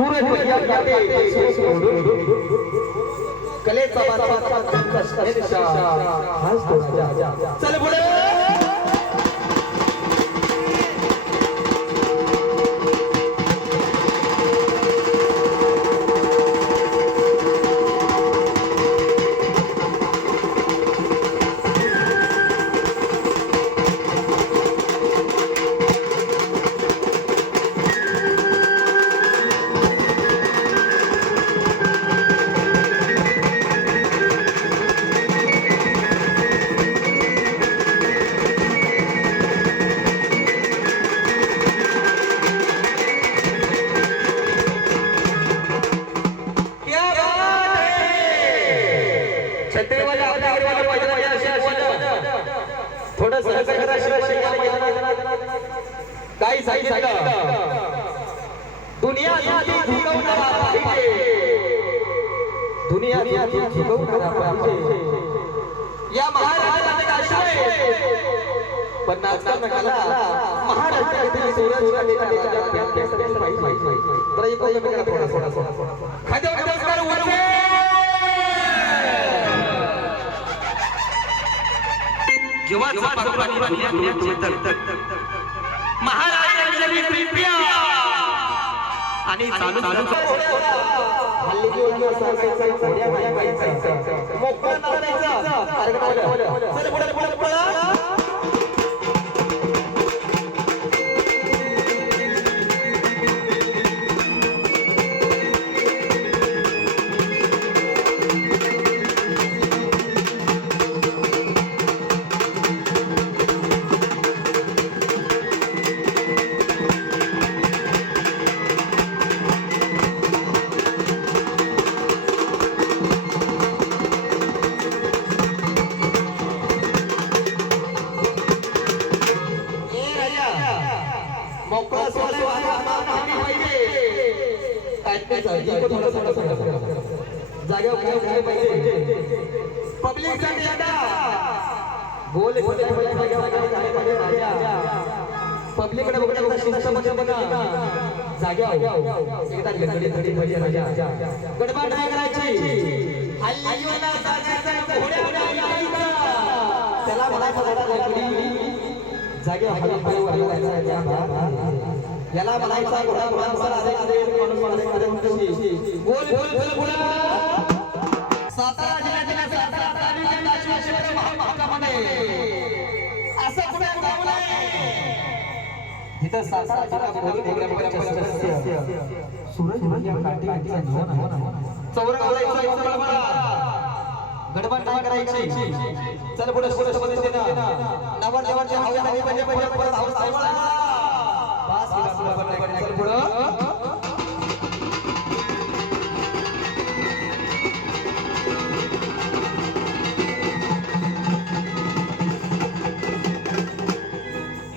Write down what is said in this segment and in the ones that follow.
सूरज कलेचा चल पुढे थोडं सहकार्य करा शिवाय या मैदानात. काय सांगितलं. दुनिया दुनिया या एक आशा आहे पण नाचताना कला महाराष्ट्रातील सूरज पाहिजे. प्रिप्रिया आणि मोकळा सोडा पाहिजे पब्लिक बोल पब्लिककडे बघता बघता शिस्त बघा एकदा राजा गडबड नाही करायची हल्ली त्याला म्हणायचं जरा घडी राहायचा याला म्हणायचा घोडा बोल सातारा जिल्ह्यातील असं कुठे इथं सातारा जिल्हा सूरज भैया काटे यांचा जीवन आहे. चौरंगाला गडबड नाही करायची. चल पुढे पुढे पद्धतीनं नवर देवाच्या हवेमध्ये म्हणजे म्हणजे परत हवं साहेबाला बास केला गडबड नाही करायची. चल पुढं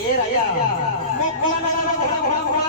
ए राया मोकळा नगारा घोडा घोडा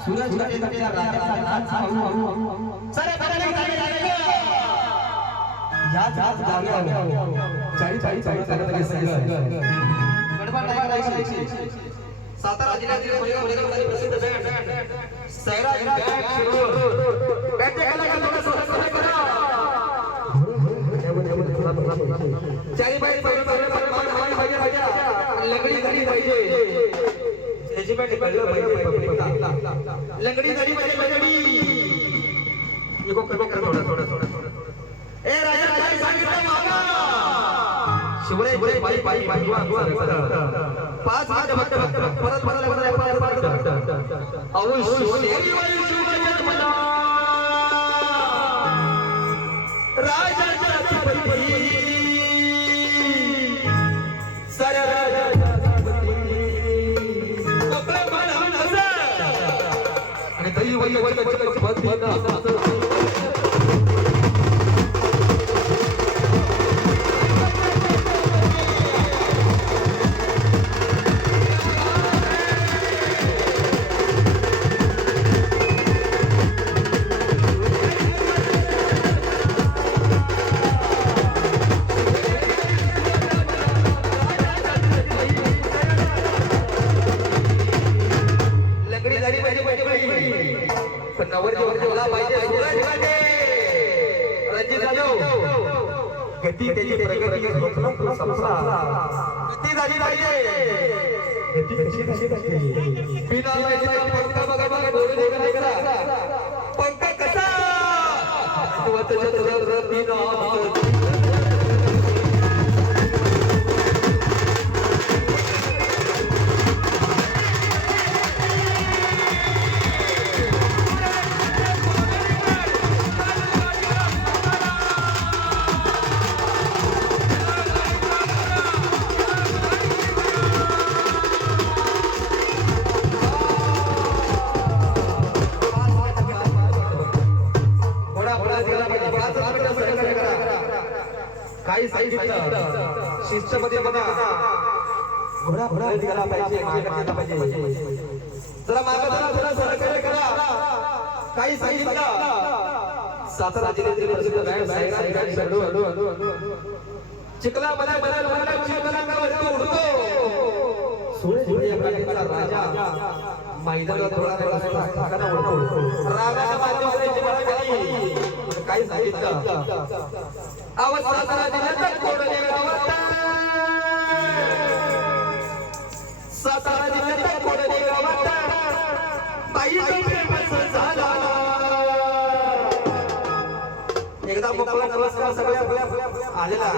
सूरज याच याच जागेवर चाळी चाळी चाळी चाळी सातारा जिल्ह्यातील प्रसिद्ध सैराज चारी पाहिजे लंगडी झाली त्याची पाहिजे लंगडी झाली पाहिजे लंगडी इको कमी कर थोडं थोडं थोडं थोडं ए राजा काय सांगितलं मागा शिवरे शिवरे पायी पायी पायी दुआ दुआ दुआ पाच मिनिटं फक्त फक्त परत परत परत परत परत अहो शिवदेवी बाई शिवबाई म्हणा 这个这个 apa? त्याची प्रगती स्वप्न संपला. गती झाली पाहिजे. पाहिजे? बिना पंख बघा बघा डोळे पंख कसा? काही साहित्य शिस्तमध्ये बघा घोडा घोडा करा पाहिजे मागे पाहिजे. जरा मागताना थोडा करा. काही साहित्य सातारा जिल्ह्यातील प्रसिद्ध गायक साहेबराज चिखला बला बला लोकांना चिखलांगावरती उडतो. सुळे सुळे काय सांगितलं. आवाज सातारा जिल्ह्याचा कोडले गावात एकदा मोकळा नमस्कार सगळ्या आलेला.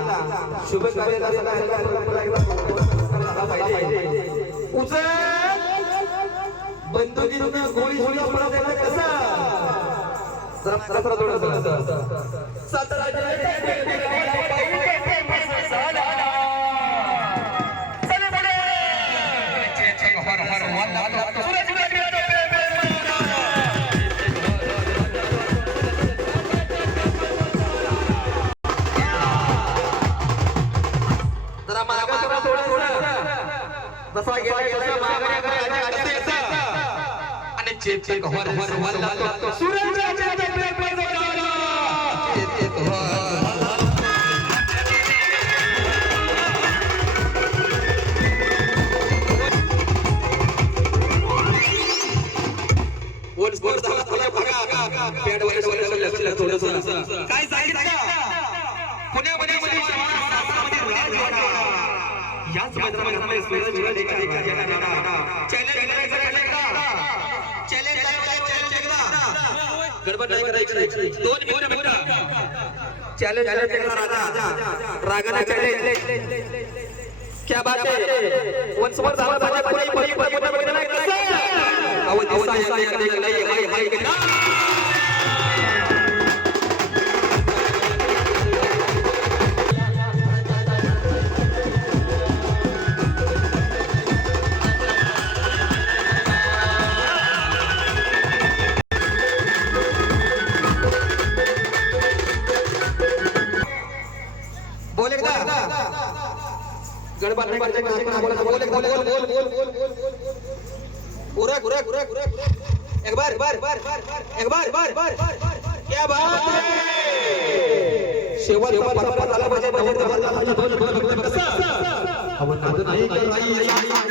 शुभ कार्य उचल. बंदुकीतून गोळी गोळी पडत जसा गेला गेला मागण्या आणि चेक चेक हर हर हर हर सूरज मलिक चॅलेंज करायचं चॅलेंज चॅलेंज गडबड नाही करायची. दोन मिनिट चॅलेंज रागाना चॅलेंज क्या बात है वन्स मोर झाला माझ्या कोणी परिपक्वता वगैरे नाही करायचं बोल उरक उरक उरक उरक एक बार बार बार एक बार बार बार क्या बात है शेवटचा पत्ता झाला झाला पाहिजे नाही